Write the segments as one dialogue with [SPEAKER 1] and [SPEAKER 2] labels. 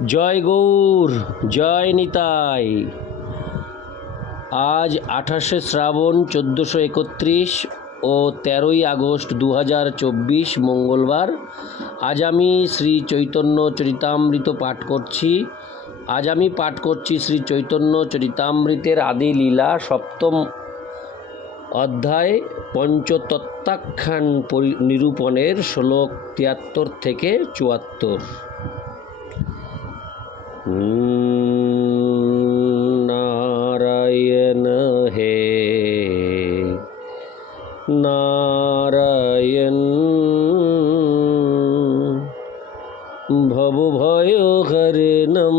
[SPEAKER 1] জয় গৌর, জয় নিতাই। আজ আঠাশে শ্রাবণ চোদ্দোশো একত্রিশ ও তেরোই আগস্ট দু চব্বিশ মঙ্গলবার। আজ আমি শ্রী চৈতন্য চরিতামৃত পাঠ করছি। আজ আমি পাঠ করছি শ্রী চৈতন্য চরিতামৃতের আদি লীলা সপ্তম অধ্যায় পঞ্চতত্ত্বাখ্যান নিরূপণের শ্লোক তিয়াত্তর থেকে চুয়াত্তর। নারায়ণ হে নারায়ণ ভব ভয় হরণম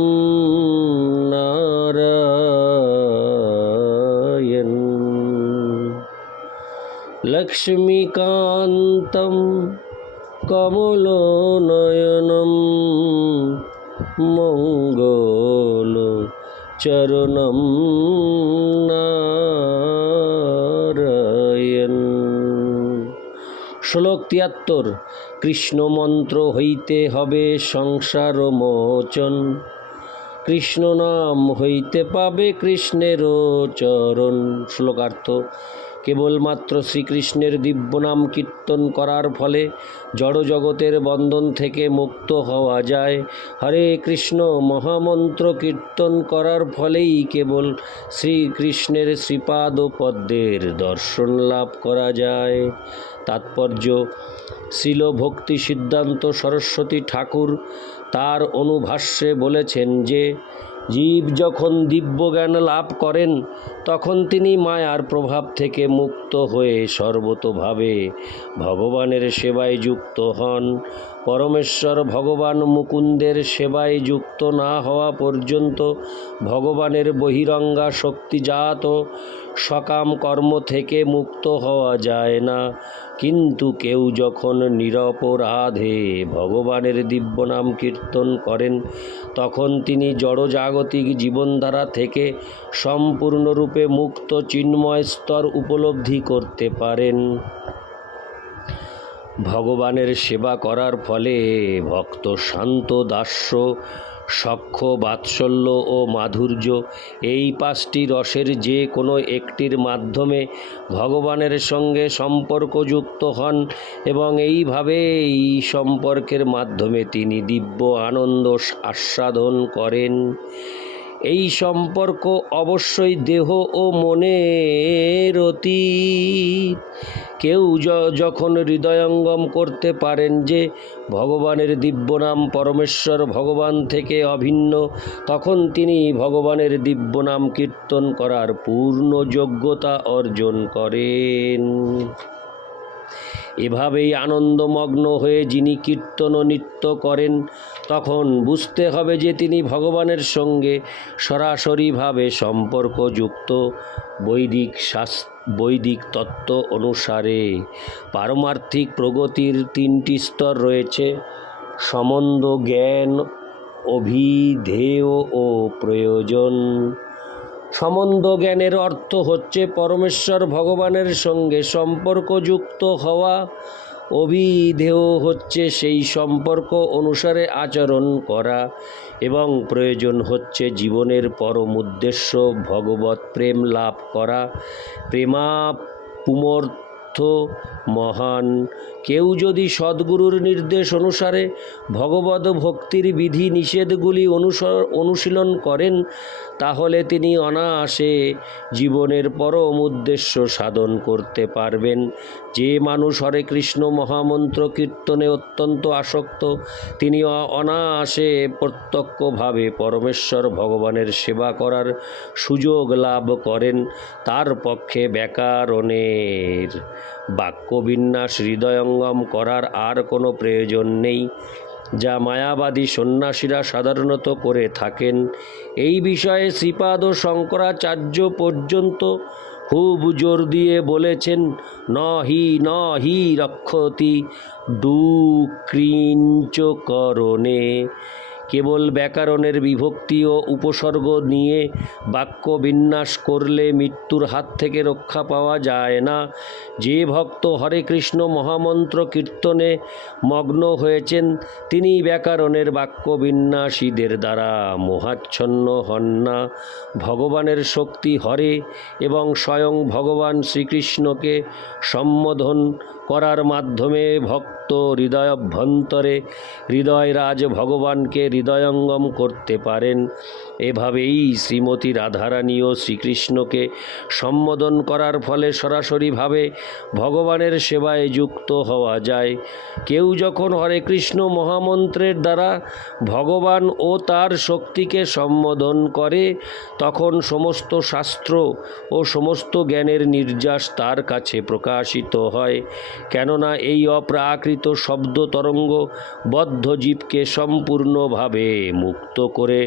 [SPEAKER 1] নারায়ণ লক্ষ্মীকান্तं কমলনয়নম মঙ্গল চরণম নারায়ণ। শ্লোক তিয়াত্তর, কৃষ্ণ মন্ত্র হইতে হবে সংসার মোচন। কৃষ্ণ নাম হইতে পাবে কৃষ্ণেরও চরণ। শ্লোকার্থ কেবলমাত্র শ্রীকৃষ্ণের দিব্যনাম কীর্তন করার ফলে জড়জগতের বন্ধন থেকে মুক্ত হওয়া যায়। হরে কৃষ্ণ, মহামন্ত্র কীর্তন করার ফলেই কেবল শ্রীকৃষ্ণের শ্রীপাদ পদ্মের দর্শন লাভ করা যায়। তাৎপর্য শিল ভক্তি সিদ্ধান্ত সরস্বতী ঠাকুর তার অনুভাষ্যে বলেছেন যে জীব যখন দিব্য জ্ঞান লাভ করেন, তখন তিনি মায়ার প্রভাব থেকে মুক্ত হয়ে সর্বতোভাবে ভগবানের সেবায় যুক্ত হন। পরমেশ্বর ভগবান মুকুন্দের সেবায় যুক্ত না হওয়া পর্যন্ত ভগবানের বহিরঙ্গা শক্তিজাত সকাম কর্ম থেকে মুক্ত হওয়া যায় না। কিন্তু কেউ যখন নিরপরাধে ভগবানের দিব্য নাম কীর্তন করেন, তখন তিনি জড়জাগতিক জীবনধারা থেকে সম্পূর্ণরূপে মুক্ত চিন্ময় স্তর উপলব্ধি করতে পারেন। ভগবানের সেবা করার ফলে ভক্ত শান্ত, দাস্য, সখ্য, বাৎসল্য ও মাধুর্য এই পাঁচটি রসের যে কোনো একটির মাধ্যমে ভগবানের সঙ্গে সম্পর্কযুক্ত হন এবং এইভাবে এই সম্পর্কের মাধ্যমে তিনি দিব্য আনন্দ আস্বাদন করেন। এই সম্পর্ক অবশ্যই দেহ ও মনের অতীত। কেউ যখন হৃদয়ঙ্গম করতে পারেন যে ভগবানের দিব্য নাম পরমেশ্বর ভগবান থেকে অভিন্ন, তখন তিনি ভগবানের দিব্য নাম কীর্তন করার পূর্ণ যোগ্যতা অর্জন করেন। এভাবেই আনন্দমগ্ন হয়ে যিনি কীর্তন নৃত্য করেন, তখন বুঝতে হবে যে তিনি ভগবানের সঙ্গে সরাসরিভাবে সম্পর্কযুক্ত বৈদিক শাস্ত্র বৈদিক তত্ত্ব অনুসারে। পারমার্থিক প্রগতির তিনটি স্তর রয়েছে, সম্বন্ধ, জ্ঞান, অভিধেয় ও প্রয়োজন। সম্বন্ধ জ্ঞানের অর্থ হচ্ছে পরমেশ্বর ভগবানের সঙ্গে সম্পর্কযুক্ত হওয়া। অভিধেয় হচ্ছে সেই সম্পর্ক অনুসারে আচরণ করা এবং প্রয়োজন হচ্ছে জীবনের পরম উদ্দেশ্য ভগবত প্রেম লাভ করা। প্রেমা পুমর্থ মহান কেউ যদি সদ্গুরুর নির্দেশ অনুসারে ভগবত ভক্তির বিধি নিষেধগুলি অনুসর, অনুশীলন করেন, তাহলে তিনি অনায়াসে জীবনের পরম উদ্দেশ্য সাধন করতে পারবেন। যে মানুষ হরে কৃষ্ণ মহামন্ত্র কীর্তনে অত্যন্ত আসক্ত, তিনি অনায়াসে প্রত্যক্ষভাবে পরমেশ্বর ভগবানের সেবা করার সুযোগ লাভ করেন। তার পক্ষে ব্যাকরণের বাক্যবিন্যাস হৃদয়ঙ্গম করার আর কোনো প্রয়োজন নেই। যা মায়াবাদী সন্ন্যাসীরা সাধারণত করে থাকেন। এই বিষয়ে শ্রীপাদ ও শঙ্করাচার্য পর্যন্ত খুব জোর দিয়ে বলেছেন ন হি ন হি রক্ষতি ডু করণে। কেবল ব্যাকরণের বিভক্তি ও উপসর্গ নিয়ে বাক্য বিন্যাস করলে মৃত্যুর হাত থেকে রক্ষা পাওয়া যায় না। যে ভক্ত হরে কৃষ্ণ মহামন্ত্র কীর্তনে মগ্ন হয়েছেন তিনি ব্যাকরণের বাক্য বিন্যাসীদের দ্বারা মোহাচ্ছন্ন হন না। ভগবানের শক্তি হরে এবং স্বয়ং ভগবান শ্রীকৃষ্ণকে সম্বোধন করার মাধ্যমে ভক্ত হৃদয়ভ্যন্তরে হৃদয়রাজ ভগবানকে হৃদয়ঙ্গম করতে পারেন। এভাবেই শ্রীমতী রাধারানী ও শ্রীকৃষ্ণকে সম্বোধন করার ফলে সরাসরিভাবে ভগবানের সেবায় যুক্ত হওয়া যায়। কেউ যখন হরে কৃষ্ণ মহামন্ত্রের দ্বারা ভগবান ও তার শক্তিকে সম্বোধন করে, তখন সমস্ত শাস্ত্র ও সমস্ত জ্ঞানের নির্যাস তার কাছে প্রকাশিত হয়। কেননা এই অপ্রাকৃত শব্দ তরঙ্গ বদ্ধ জীবকে সম্পূর্ণভাবে মুক্ত করে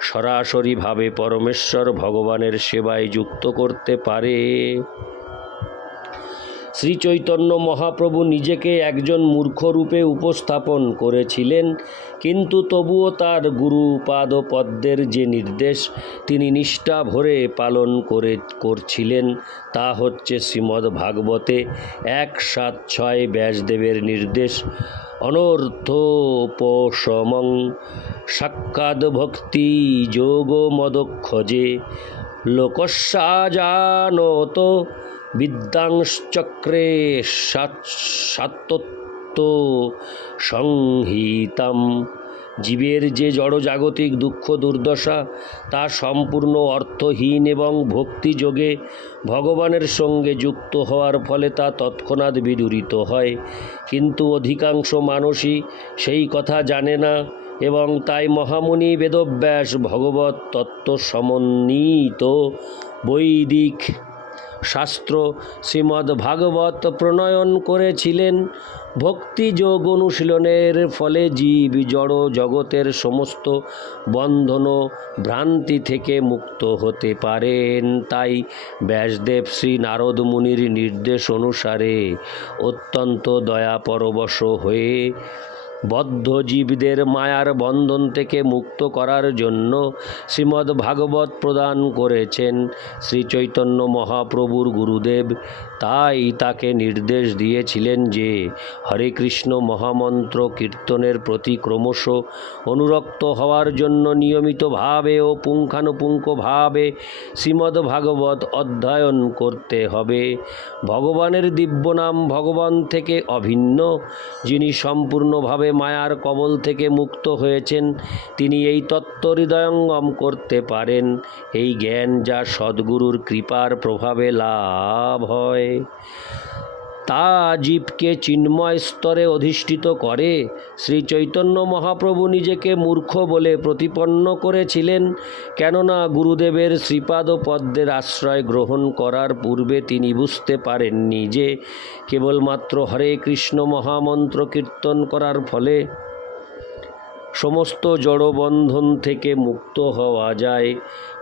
[SPEAKER 1] সরাসরিভাবে পরমেশ্বর ভগবানের সেবায় যুক্ত করতে পারে। শ্রী চৈতন্য মহাপ্রভু নিজেকে একজন মূর্খ রূপে উপস্থাপন করেছিলেন, কিন্তু তবুও তার গুরু পাদ পদ্মের যে নির্দেশ, তিনি নিষ্ঠা ভরে পালন করে, করছিলেন। তা হচ্ছে শ্রীমদ্ ভাগবতে এক সাত ছয় ব্যাসদেবের নির্দেশ, অনর্থোপশমং সাক্ষাৎ ভক্তি যোগ মদক্ষজে লোকস্যাজানত বিদ্যাংশ্চক্রে সাত্তত্ব সংহিতাম। জীবের যে জড়জাগতিক দুঃখ দুর্দশা, তা সম্পূর্ণ অর্থহীন এবং ভক্তিযোগে ভগবানের সঙ্গে যুক্ত হওয়ার ফলে তা তৎক্ষণাৎ বিদূরিত হয়। কিন্তু অধিকাংশ মানুষই সেই কথা জানে না এবং তাই মহামুনি বেদব্যাস ভগবত তত্ত্ব সমন্বিত বৈদিক শাস্ত্র শ্রীমদ্ ভাগবত প্রণয়ন করেছিলেন। ভক্তিযোগ অনুশীলনের ফলে জীব জড় জগতের সমস্ত বন্ধন ভ্রান্তি থেকে মুক্ত হতে পারেন। তাই ব্যাসদেব শ্রী নারদ মুনির নির্দেশ অনুসারে অত্যন্ত দয়াপরবশ হয়ে বদ্ধ জীবদের মায়ার বন্ধন থেকে মুক্ত করার জন্য শ্রীমদ্ ভাগবত প্রদান করেছেন শ্রী চৈতন্য মহাপ্রভুর গুরুদেব তাই তাকে নির্দেশ দিয়েছিলেন যে হরে কৃষ্ণ মহামন্ত্র কীর্তনের প্রতি ক্রমশ অনুরক্ত হওয়ার জন্য নিয়মিতভাবে ও পুঙ্খানুপুঙ্খভাবে শ্রীমদ্ ভাগবত অধ্যয়ন করতে হবে। ভগবানের দিব্য নাম ভগবান থেকে অভিন্ন, যিনি সম্পূর্ণভাবে মায়ার কবল থেকে মুক্ত হয়েছেন, তিনি এই তত্ত্ব হৃদয়ঙ্গম করতে পারেন। এই জ্ঞান যা সদ্গুরুর কৃপার প্রভাবে লাভ হয়। তা জীবকে চিন্ময় স্তরে অধিষ্ঠিত করে। শ্রী চৈতন্য মহাপ্রভু নিজেকে মূর্খ বলে প্রতিপন্ন করেছিলেন, কেননা গুরুদেবের শ্রীপাদ পদ্মের আশ্রয় গ্রহণ করার পূর্বে তিনি বুঝতে পারেননি যে, কেবলমাত্র হরে কৃষ্ণ মহামন্ত্র কীর্তন করার ফলে সমস্ত জড়বন্ধন থেকে মুক্ত হওয়া যায়।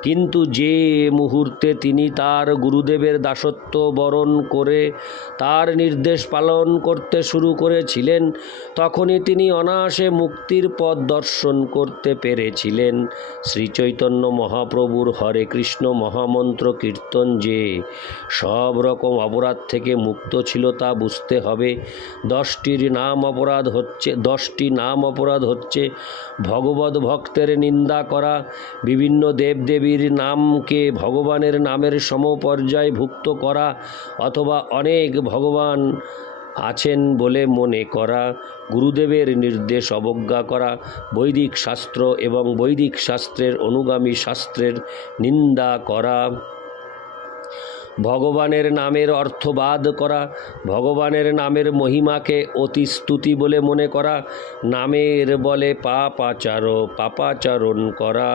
[SPEAKER 1] কিন্তু যে মুহূর্তে তিনি তার গুরুদেবের দাসত্ব বরণ করে তার নির্দেশ পালন করতে শুরু করেছিলেন, তখনই তিনি অনায়াসে মুক্তির পথ দর্শন করতে পেরেছিলেন। শ্রীচৈতন্য মহাপ্রভুর হরে কৃষ্ণ মহামন্ত্র কীর্তন যে সব রকম অপরাধ থেকে মুক্ত ছিল তা বুঝতে হবে। দশটির নাম অপরাধ হচ্ছে, দশটি নাম অপরাধ হচ্ছে ভগবত ভক্তের নিন্দা করা, বিভিন্ন দেবদেবীর নামকে ভগবানের নামের সমপর্যায় ভুক্ত করা অথবা অনেক ভগবান আছেন বলে মনে করা, গুরুদেবের নির্দেশ অবজ্ঞা করা, বৈদিক শাস্ত্র এবং বৈদিক শাস্ত্রের অনুগামী শাস্ত্রের নিন্দা করা, ভগবানের নামের অর্থবাদ করা, ভগবানের নামের মহিমাকে অতি স্তুতি বলে মনে করা, নামের বলে পাপাচার পাপাচরণ করা।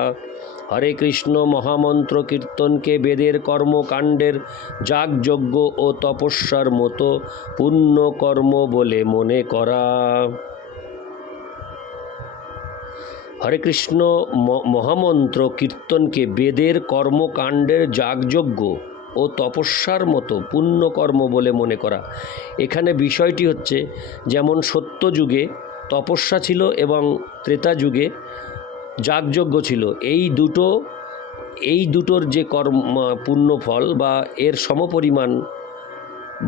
[SPEAKER 1] হরে কৃষ্ণ মহামন্ত্র কীর্তনকে বেদের কর্মকাণ্ডের যাগযজ্ঞ ও তপস্যার মতো পুণ্যকর্ম বলে মনে করা। হরে কৃষ্ণ মহামন্ত্র কীর্তনকে বেদের কর্মকাণ্ডের যাগযজ্ঞ ও তপস্যার মতো পুণ্যকর্ম বলে মনে করা। এখানে বিষয়টি হচ্ছে, যেমন সত্যযুগে তপস্যা ছিল এবং ত্রেতা যুগে যাগযজ্ঞ ছিল। এই দুটো, এই দুটোর যে কর্ম, পুণ্য ফল বা এর সমপরিমাণ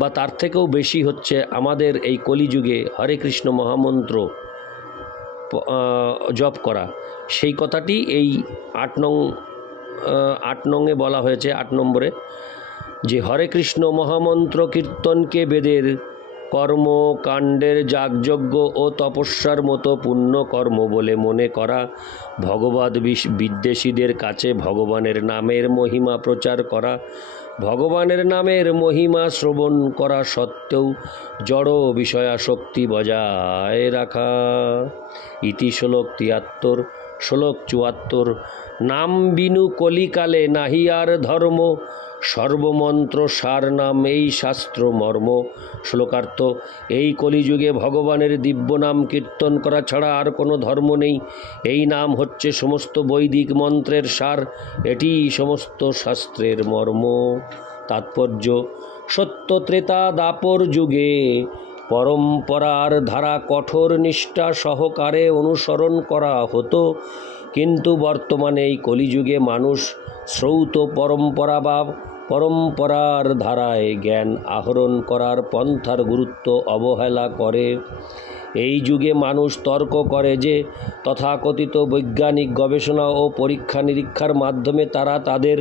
[SPEAKER 1] বা তার থেকেও বেশি হচ্ছে আমাদের এই কলিযুগে হরে কৃষ্ণ মহামন্ত্র জপ করা। সেই কথাটি এই আট নং আট নংয়ে বলা হয়েছে, আট নম্বরে, যে হরে কৃষ্ণ মহামন্ত্র কীর্তনকে বেদের কর্ম, কাণ্ডের যাগযজ্ঞ ও তপস্যার মতো পুণ্য কর্ম বলে মনে করা। ভগবত বিদ্বেষীদের কাছে ভগবানের নামের মহিমা প্রচার করা। ভগবানের নামের মহিমা শ্রবণ করা সত্ত্বেও জড় বিষয়াসক্তি বজায় রাখা। ইতি শ্লোক তিয়াত্তর, শ্লোক চুয়াত্তর, নাম বিনু কলিকালে নাহিয়ার ধর্ম। সর্বমন্ত্র সার নাম এই শাস্ত্র মর্ম শ্লোকার্থ, এই কলিযুগে ভগবানের দিব্য নাম কীর্তন করা ছাড়া আর কোনো ধর্ম নেই। এই নাম হচ্ছে সমস্ত বৈদিক মন্ত্রের সার, এটি সমস্ত শাস্ত্রের মর্ম। তাৎপর্য সত্য ত্রেতা দাপর যুগে পরম্পরার ধারা কঠোর নিষ্ঠা সহকারে অনুসরণ করা হতো। কিন্তু বর্তমানে এই কলিযুগে মানুষ শ্রৌত পরম্পরা বা পরম্পরার ধারায় জ্ঞান আহরণ করার পন্থার গুরুত্ব অবহেলা করে। এই যুগে মানুষ তর্ক করে যে, তথাকথিত বৈজ্ঞানিক গবেষণা ও পরীক্ষা নিরীক্ষার মাধ্যমে তারা তাদের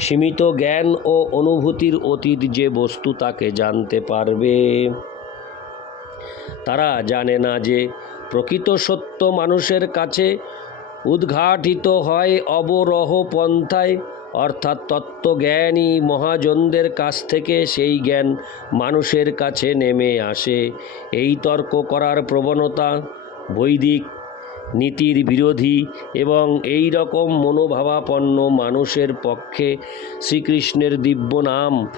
[SPEAKER 1] সীমিত জ্ঞান ও অনুভূতির অতীত যে বস্তু তাকে জানতে পারবে। তারা জানে না যে, প্রকৃত সত্য মানুষের কাছে উদ্ঘাটিত হয় অবরহ পন্থায় অর্থাৎ তত্ত্বজ্ঞানী মহাজনদের কাছ থেকে সেই জ্ঞান মানুষের কাছে নেমে আসে। এই তর্ক করার প্রবণতা, বৈদিক নীতির বিরোধী এবং এই রকম মনোভাবাপন্ন মানুষের পক্ষে শ্রীকৃষ্ণের দিব্য নাম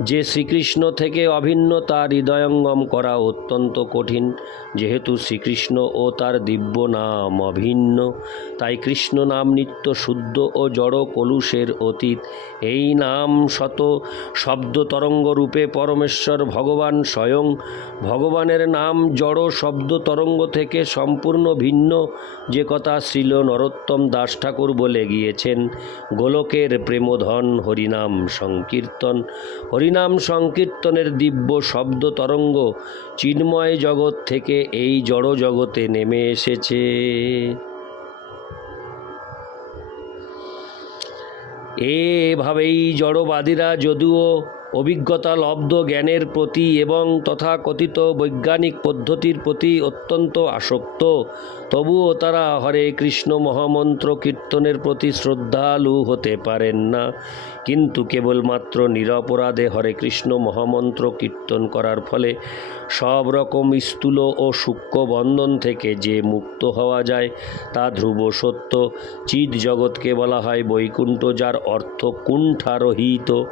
[SPEAKER 1] যে শ্রীকৃষ্ণ থেকে অভিন্ন তার হৃদয়ঙ্গম করা অত্যন্ত কঠিন। যেহেতু শ্রীকৃষ্ণ ও তার দিব্য নাম অভিন্ন, তাই কৃষ্ণ নাম নিত্য শুদ্ধ ও জড় কলুষের অতীত। এই নাম শত শব্দ তরঙ্গ রূপে পরমেশ্বর ভগবান স্বয়ং। ভগবানের নাম জড় শব্দ তরঙ্গ থেকে সম্পূর্ণ ভিন্ন। যে কথা শ্রীল নরোত্তম দাস ঠাকুর বলে গিয়েছেন, গোলকের প্রেমধন হরিনাম সংকীর্তন। হরিনাম সংকীর্তনের দিব্য শব্দ তরঙ্গ চিন্ময় জগৎ থেকে এই জড় জগতে নেমে এসেছে। এভাবেই জড়বাদীরা যদিও অভিজ্ঞতা, লব্ধ জ্ঞানের প্রতি এবং তথাকথিত বৈজ্ঞানিক পদ্ধতির প্রতি অত্যন্ত আসক্ত। তবুও তারা হরে কৃষ্ণ মহামন্ত্র কীর্তনের প্রতি শ্রদ্ধালু হতে পারেন না। কিন্তু কেবলমাত্র নিরপরাধে হরে কৃষ্ণ মহামন্ত্র কীর্তন করার ফলে সব রকম স্থূল ও সূক্ষ্ম বন্ধন থেকে যে মুক্ত হওয়া যায় তা ধ্রুব সত্য। চিদ জগৎকে বলা হয় বৈকুণ্ঠ, যার অর্থ কুণ্ঠারহিত।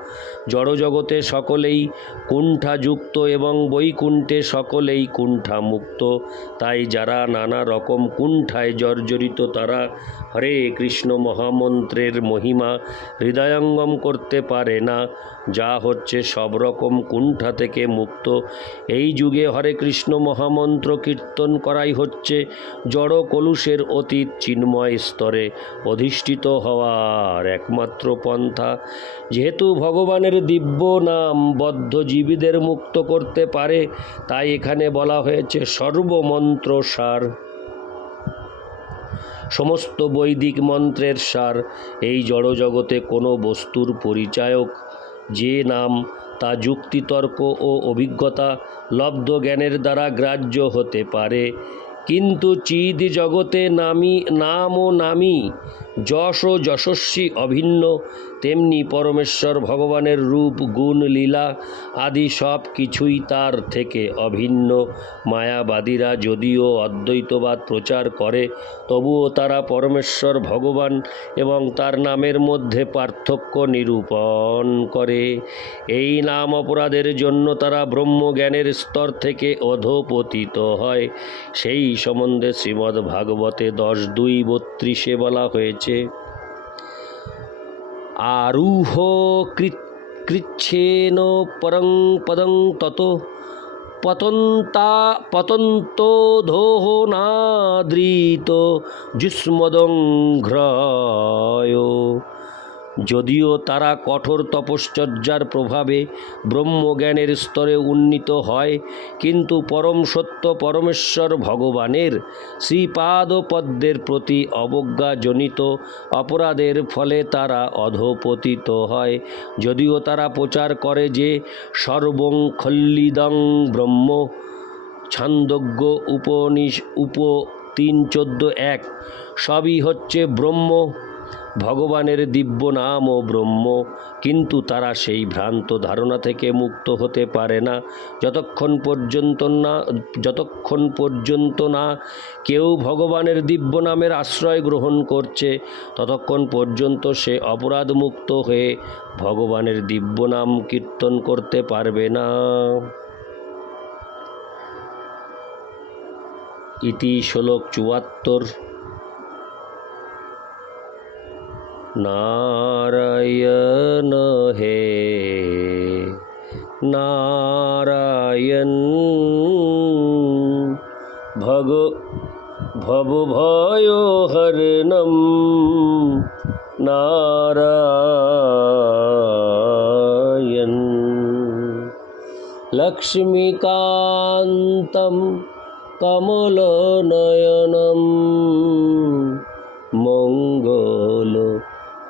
[SPEAKER 1] জড়জগতে সকলেই কুণ্ঠাযুক্ত এবং বৈকুণ্ঠে সকলেই কুণ্ঠামুক্ত। তাই যারা নানা রকম কুণ্ঠায় জর্জরিত, তারা হরে কৃষ্ণ মহামন্ত্রের মহিমা হৃদয়ঙ্গম করতে পারে না। যা হচ্ছে সব রকম কুণ্ঠা থেকে মুক্ত। এই যুগে হরে কৃষ্ণ মহামন্ত্র কীর্তন করাই হচ্ছে জড় কলুষের অতীত চিন্ময় স্তরে অধিষ্ঠিত হওয়ার একমাত্র পন্থা। যেহেতু ভগবানের দিব্য নাম বদ্ধ জীবীদের মুক্ত করতে পারে, তাই এখানে বলা হয়েছে সর্বমন্ত্র সার। সমস্ত বৈদিক মন্ত্রের সার, এই জড়জগতে কোনো বস্তুর পরিচায়ক, যে নাম তা যুক্তিতর্ক ও অভিজ্ঞতা লব্ধ জ্ঞানের দ্বারা গ্রাহ্য হতে পারে, কিন্তু চিদ জগতে নামি, নাম ও নামি যশ ও যশস্বী অভিন্ন, তেমনি পরমেশ্বর ভগবানের রূপ, গুণ, লীলা আদি সব কিছুই তার থেকে অভিন্ন। মায়াবাদীরা যদিও অদ্বৈতবাদ প্রচার করে, তবুও তারা পরমেশ্বর ভগবান এবং তার নামের মধ্যে পার্থক্য নিরূপণ করে। এই নাম অপরাধের জন্য তারা ব্রহ্মজ্ঞানের স্তর থেকে অধপতিত হয়। সেই সম্বন্ধে শ্রীমদ্ ভাগবতে দশ দুই বত্রিশে বলা হয়েছে আরূহ কৃ- কৃচ্ছেন পরং পদং তত পতন্তা পতন্তোধোহনাদৃত যুষ্মদংঘ্রয় যদিও তারা কঠোর তপশ্চর্যার প্রভাবে ব্রহ্মজ্ঞানের স্তরে উন্নীত হয়, কিন্তু পরম সত্য পরমেশ্বর ভগবানের শ্রীপাদপদ্মের প্রতি অবজ্ঞাজনিত অপরাধের ফলে তারা অধপতিত হয়। যদিও তারা প্রচার করে যে সর্বং খল্লিদং ব্রহ্ম, ছান্দজ্ঞ উপনিষ উপ তিন চোদ্দ এক, সবই হচ্ছে ব্রহ্ম। ভগবানের দিব্য নাম ও ব্রহ্ম, কিন্তু তারা সেই ভ্রান্ত ধারণা থেকে মুক্ত হতে পারে না। যতক্ষণ পর্যন্ত না, যতক্ষণ পর্যন্ত না কেউ ভগবানের দিব্য নামের আশ্রয় গ্রহণ করছে, ততক্ষণ পর্যন্ত সে অপরাধ মুক্ত হয়ে ভগবানের দিব্য নাম কীর্তন করতে পারবে না। ইতি শ্লোক চুয়াত্তর। নারায়ণ হে নারায়ণ ভগ ভব ভয় হরণম নারায়ণ। লক্ষ্মীকান্তম